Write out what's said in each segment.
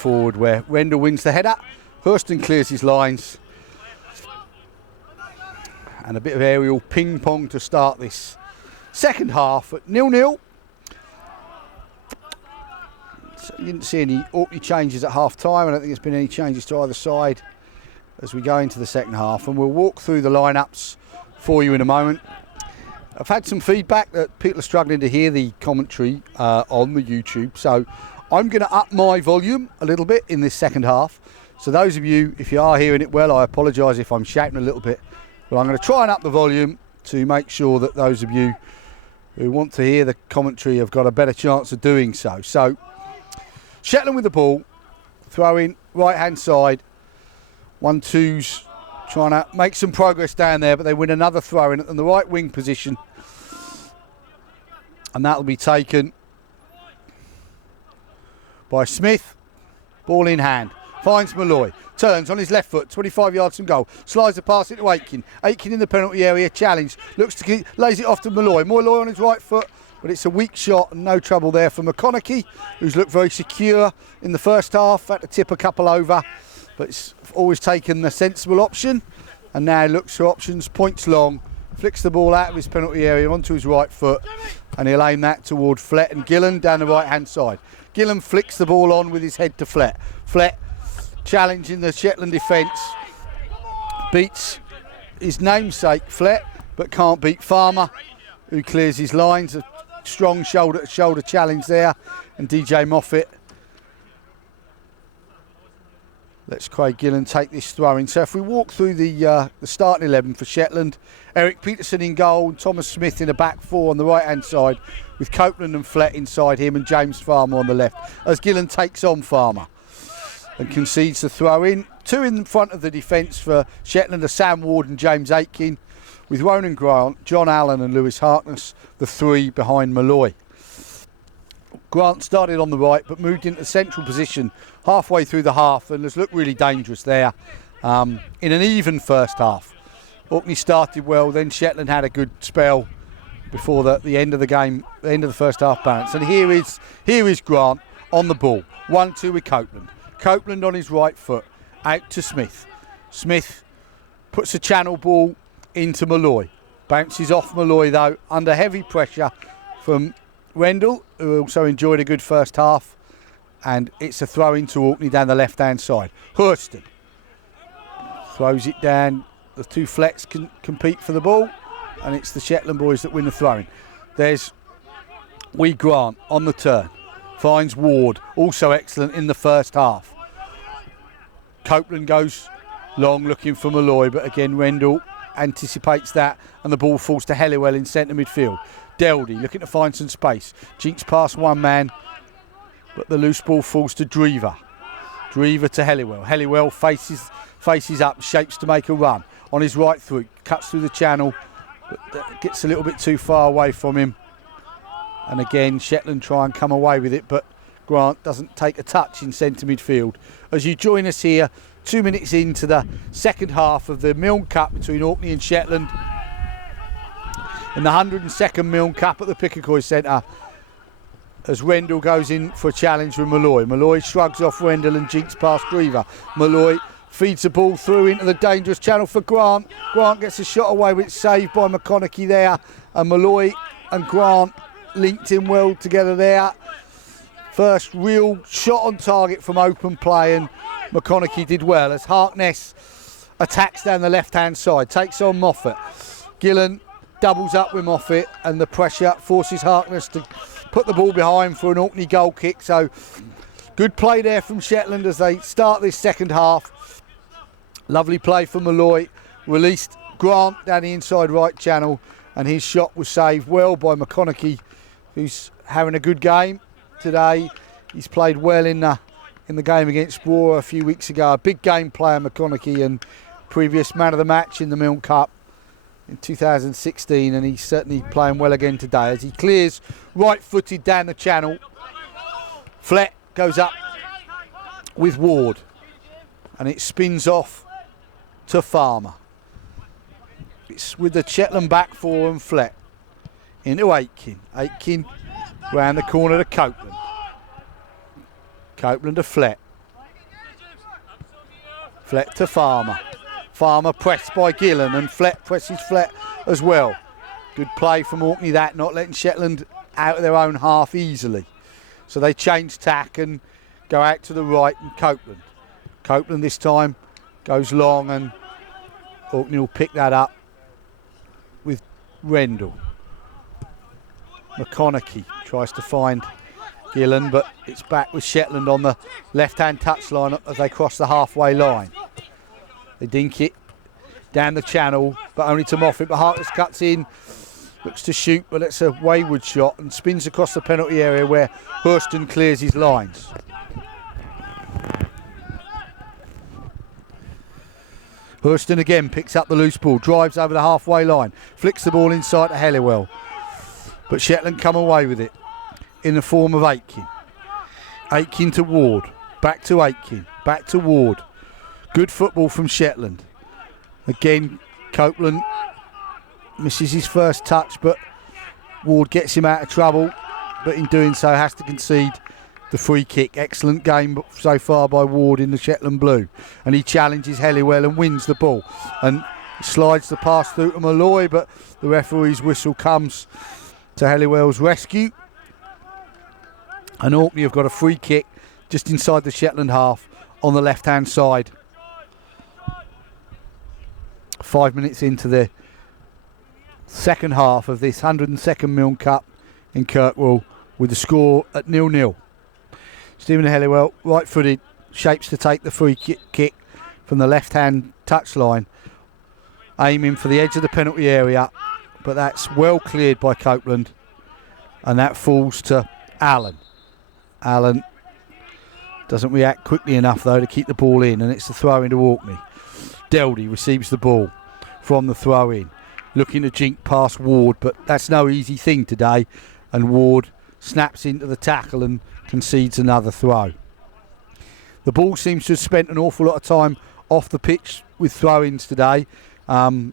forward where Rendell wins the header. Hurston clears his lines. And a bit of aerial ping-pong to start this second half at 0-0. So you didn't see any Orkney changes at half-time. I don't think there's been any changes to either side as we go into the second half. And we'll walk through the lineups for you in a moment. I've had some feedback that people are struggling to hear the commentary on the YouTube. So I'm going to up my volume a little bit in this second half. So those of you, if you are hearing it well, I apologise if I'm shouting a little bit. But I'm going to try and up the volume to make sure that those of you who want to hear the commentary have got a better chance of doing so. So Shetland with the ball, throwing right-hand side. 1-2's trying to make some progress down there, but they win another throw-in in the right wing position. And that'll be taken by Smith. Ball in hand. Finds Malloy. Turns on his left foot, 25 yards from goal. Slides the pass into Aitken. Aitken in the penalty area, challenge. Looks to keep, lays it off to Malloy. Malloy on his right foot, but it's a weak shot and no trouble there for McConaughey, who's looked very secure in the first half. Had to tip a couple over, but it's always taken the sensible option. And now looks for options, points long, flicks the ball out of his penalty area onto his right foot, and he'll aim that toward Flett and Gillen down the right-hand side. Gillen flicks the ball on with his head to Flett. Flett challenging the Shetland defence. Beats his namesake, Flett, but can't beat Farmer, who clears his lines. A strong shoulder-to-shoulder challenge there. And DJ Moffat lets Craig Gillen take this throw-in. So if we walk through the starting 11 for Shetland, Eric Peterson in goal, Thomas Smith in the back four on the right-hand side, with Copeland and Flett inside him and James Farmer on the left, as Gillen takes on Farmer and concedes the throw-in. Two in front of the defence for Shetland are Sam Ward and James Aitken, with Ronan Grant, John Allen and Lewis Harkness, the three behind Malloy. Grant started on the right but moved into central position halfway through the half and has looked really dangerous there in an even first half. Orkney started well, then Shetland had a good spell before the end of the game, the end of the first half balance. And here is Grant on the ball. 1-2 with Copeland. Copeland on his right foot, out to Smith. Smith puts a channel ball into Malloy. Bounces off Malloy though, under heavy pressure from Rendell, who also enjoyed a good first half. And it's a throw into Orkney down the left-hand side. Hurston throws it down. The two Fletts can compete for the ball, and it's the Shetland boys that win the throw-in. There's Wee Grant on the turn. Finds Ward, also excellent in the first half. Copeland goes long looking for Malloy, but again Rendell anticipates that, and the ball falls to Helliwell in centre midfield. Deldy looking to find some space. Jinks past one man, but the loose ball falls to Drever. Drever to Helliwell. Helliwell faces up, shapes to make a run. On his right foot, cuts through the channel, but gets a little bit too far away from him. And again, Shetland try and come away with it, but Grant doesn't take a touch in centre midfield. As you join us here, 2 minutes into the second half of the Milne Cup between Orkney and Shetland, in the 102nd Milne Cup at the Pickercoy Centre, as Rendell goes in for a challenge with Malloy. Malloy shrugs off Rendell and jinks past Drever. Malloy feeds the ball through into the dangerous channel for Grant. Grant gets a shot away, but it's saved by McConaughey there. And Malloy and Grant linked in well together there. First real shot on target from open play, and McConaughey did well as Harkness attacks down the left-hand side, takes on Moffat. Gillen doubles up with Moffat, and the pressure forces Harkness to put the ball behind for an Orkney goal kick. So good play there from Shetland as they start this second half. Lovely play from Malloy, released Grant down the inside right channel, and his shot was saved well by McConaughey, who's having a good game today. He's played well in the game against Brough a few weeks ago. A big game player, McConaughey, and previous man of the match in the Milne Cup in 2016, and he's certainly playing well again today as he clears right-footed down the channel. Flett goes up with Ward, and it spins off to Farmer. It's with the Shetland back four and Flett into Aitken. Aitken round the corner to Copeland. Copeland to Flett. Flett to Farmer. Farmer pressed by Gillen, and Flett presses Flett as well. Good play from Orkney, that, not letting Shetland out of their own half easily. So they change tack and go out to the right, and Copeland. Copeland this time goes long, and Orkney will pick that up with Rendell. McConaughey tries to find Gillen, but it's back with Shetland on the left-hand touchline as they cross the halfway line. They dink it down the channel, but only to Moffat. But Harkness cuts in, looks to shoot, but it's a wayward shot and spins across the penalty area where Hurston clears his lines. Hurston again picks up the loose ball, drives over the halfway line, flicks the ball inside to Helliwell. But Shetland come away with it in the form of Aitken. Aitken to Ward, back to Aitken, back to Ward. Good football from Shetland. Again, Copeland misses his first touch, but Ward gets him out of trouble, but in doing so has to concede the free kick. Excellent game so far by Ward in the Shetland blue, and he challenges Helliwell and wins the ball and slides the pass through to Malloy, but the referee's whistle comes to Helliwell's rescue, and Orkney have got a free kick just inside the Shetland half on the left hand side. 5 minutes into the second half of this 102nd Milne Cup in Kirkwall, with the score at 0-0. Stephen Helliwell, right-footed, shapes to take the free kick from the left-hand touchline, aiming for the edge of the penalty area, but that's well cleared by Copeland, and that falls to Allen. Allen doesn't react quickly enough though to keep the ball in, and it's the throw into Orkney. Deldy receives the ball from the throw in, looking to jink past Ward, but that's no easy thing today, and Ward snaps into the tackle and concedes another throw. The ball seems to have spent an awful lot of time off the pitch with throw-ins today. The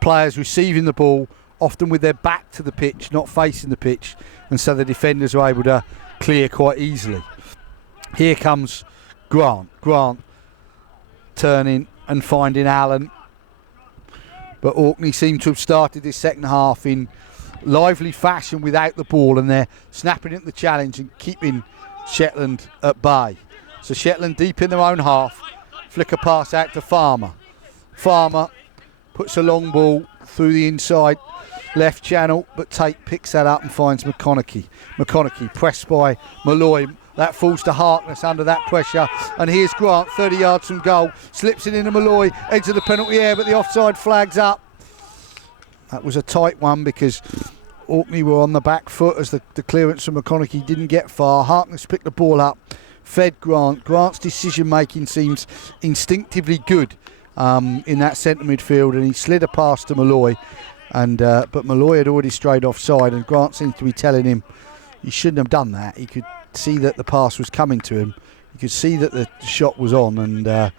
players receiving the ball often with their back to the pitch, not facing the pitch, and so the defenders are able to clear quite easily. Here comes Grant. Grant turning and finding Allen, but Orkney seem to have started this second half in lively fashion without the ball, and they're snapping at the challenge and keeping Shetland at bay. So Shetland deep in their own half, flick a pass out to Farmer. Farmer puts a long ball through the inside left channel, but Tate picks that up and finds McConaughey. McConaughey pressed by Malloy. That falls to Harkness under that pressure, and here's Grant 30 yards from goal, slips it into Malloy, edge of the penalty area, but the offside flag's up. That was a tight one because Orkney were on the back foot as the clearance from McConaughey didn't get far. Harkness picked the ball up, fed Grant. Grant's decision making seems instinctively good in that centre midfield, and he slid a pass to Malloy, and but Malloy had already strayed offside, and Grant seems to be telling him he shouldn't have done that. He could see that the pass was coming to him. He could see that the shot was on, and the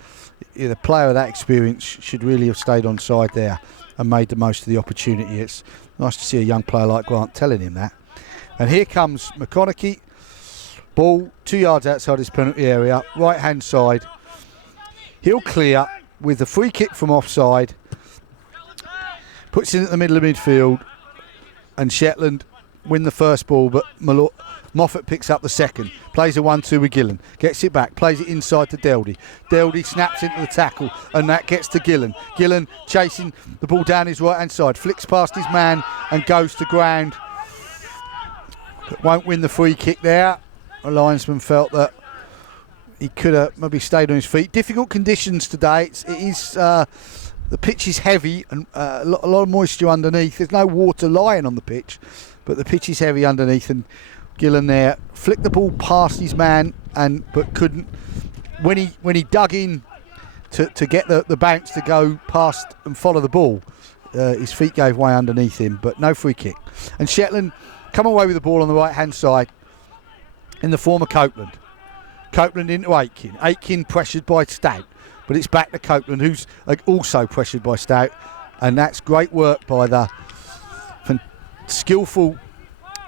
player of that experience should really have stayed on side there and made the most of the opportunity. It's nice to see a young player like Grant telling him that. And here comes McConaughey. Ball 2 yards outside his penalty area, right hand side. He'll clear with the free kick from offside. Puts in at the middle of midfield, and Shetland win the first ball, but Moffat picks up the second, plays a 1-2 with Gillen, gets it back, plays it inside to Deldy. Deldy snaps into the tackle, and that gets to Gillen. Gillen chasing the ball down his right hand side, flicks past his man and goes to ground. But won't win the free kick there. The linesman felt that he could have maybe stayed on his feet. Difficult conditions today. The pitch is heavy and a lot of moisture underneath. There's no water lying on the pitch, but the pitch is heavy underneath, and Gillen there flicked the ball past his man, but couldn't. When he dug in to get the bounce to go past and follow the ball, his feet gave way underneath him, but no free kick. And Shetland come away with the ball on the right hand side in the form of Copeland. Copeland into Aitken. Aitken pressured by Stout, but it's back to Copeland, who's also pressured by Stout, and that's great work by the skillful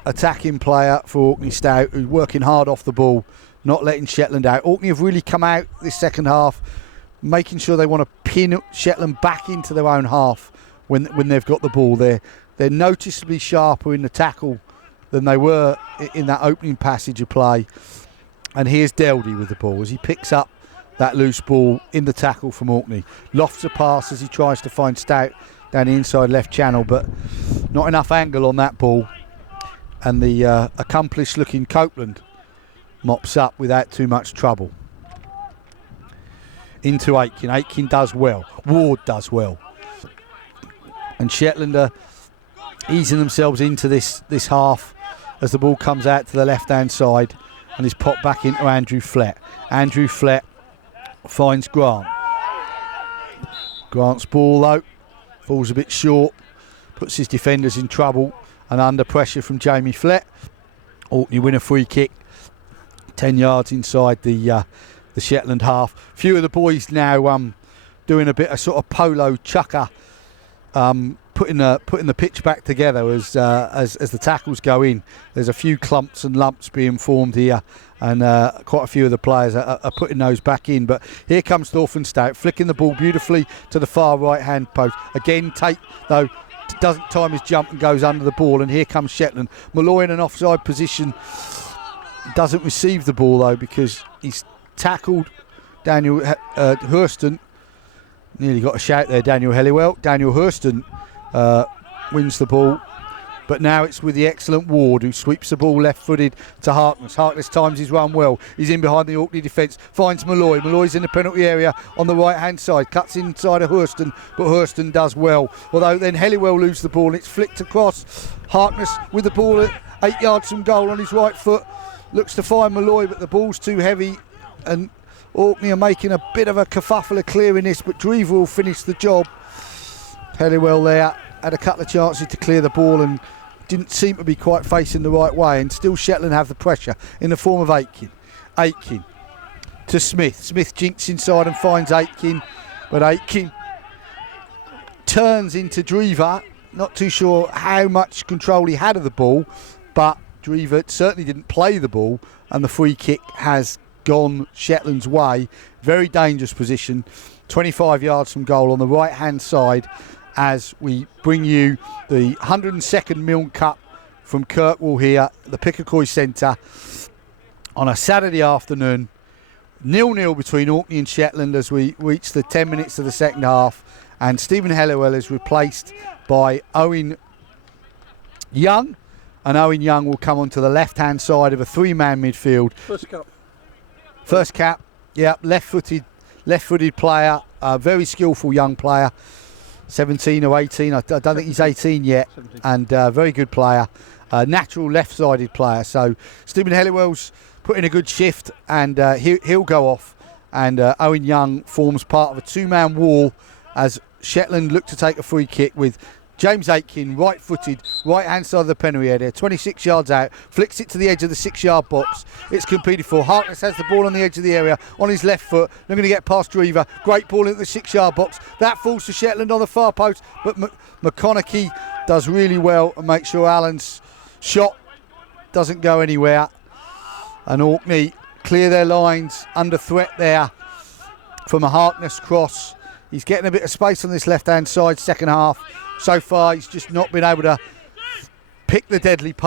attacking player for Orkney, Stout, who's working hard off the ball, not letting Shetland out. Orkney have really come out this second half making sure they want to pin Shetland back into their own half when they've got the ball. They're noticeably sharper in the tackle than they were in that opening passage of play. And here's Deldy with the ball as he picks up that loose ball in the tackle from Orkney. Lofts a pass as he tries to find Stout down the inside left channel, but not enough angle on that ball. And the accomplished looking Copeland mops up without too much trouble. Into Aitken. Aitken does well. Ward does well. And Shetland are easing themselves into this half as the ball comes out to the left-hand side and is popped back into Andrew Flett. Andrew Flett finds Grant. Grant's ball, though, falls a bit short, puts his defenders in trouble and under pressure from Jamie Flett. Orkney win a free kick 10 yards inside the Shetland half. A few of the boys now doing a bit of sort of polo chucker, putting the pitch back together as the tackles go in. There's a few clumps and lumps being formed here, and quite a few of the players are putting those back in. But here comes Thorfinn Stout, flicking the ball beautifully to the far right hand post. Again, Tate though doesn't time his jump and goes under the ball, and here comes Shetland. Milne in an offside position, doesn't receive the ball though because he's tackled Daniel Hurston. Nearly got a shout there, Daniel Helliwell. Daniel Hurston wins the ball, but now it's with the excellent Ward who sweeps the ball left-footed to Harkness. Harkness times his run well. He's in behind the Orkney defence, finds Malloy. Malloy's in the penalty area on the right-hand side, cuts inside of Hurston, but Hurston does well. Although then Helliwell loses the ball and it's flicked across. Harkness with the ball at 8 yards from goal on his right foot, looks to find Malloy, but the ball's too heavy and Orkney are making a bit of a kerfuffle of clearing this, but Drever will finish the job. Helliwell there had a couple of chances to clear the ball and didn't seem to be quite facing the right way, and still Shetland have the pressure in the form of Aitken. Aitken to Smith. Smith jinks inside and finds Aitken, but Aitken turns into Drever. Not too sure how much control he had of the ball, but Drever certainly didn't play the ball, and the free kick has gone Shetland's way. Very dangerous position, 25 yards from goal on the right hand side, as we bring you the 102nd Milne Cup from Kirkwall here at the Pickacoy Centre on a Saturday afternoon. 0-0 between Orkney and Shetland as we reach the 10 minutes of the second half, and Stephen Helliwell is replaced by Owen Young, and Owen Young will come onto the left hand side of a three-man midfield. First cap, yeah, left-footed player, a very skillful young player, 17 or 18, I don't think he's 18 yet, 17. And very good player, natural left-sided player. So Stephen Helliwell's put in a good shift, and he'll go off, and Owen Young forms part of a two-man wall as Shetland look to take a free kick with James Aitken, right-footed, right-hand side of the penalty area, 26 yards out, flicks it to the edge of the 6-yard box. It's competed for. Harkness has the ball on the edge of the area on his left foot. They're going to get past Drever. Great ball into the 6-yard box. That falls to Shetland on the far post, but McConaughey does really well and makes sure Allen's shot doesn't go anywhere. And Orkney clear their lines under threat there from a Harkness cross. He's getting a bit of space on this left-hand side second half. So far, he's just not been able to pick the deadly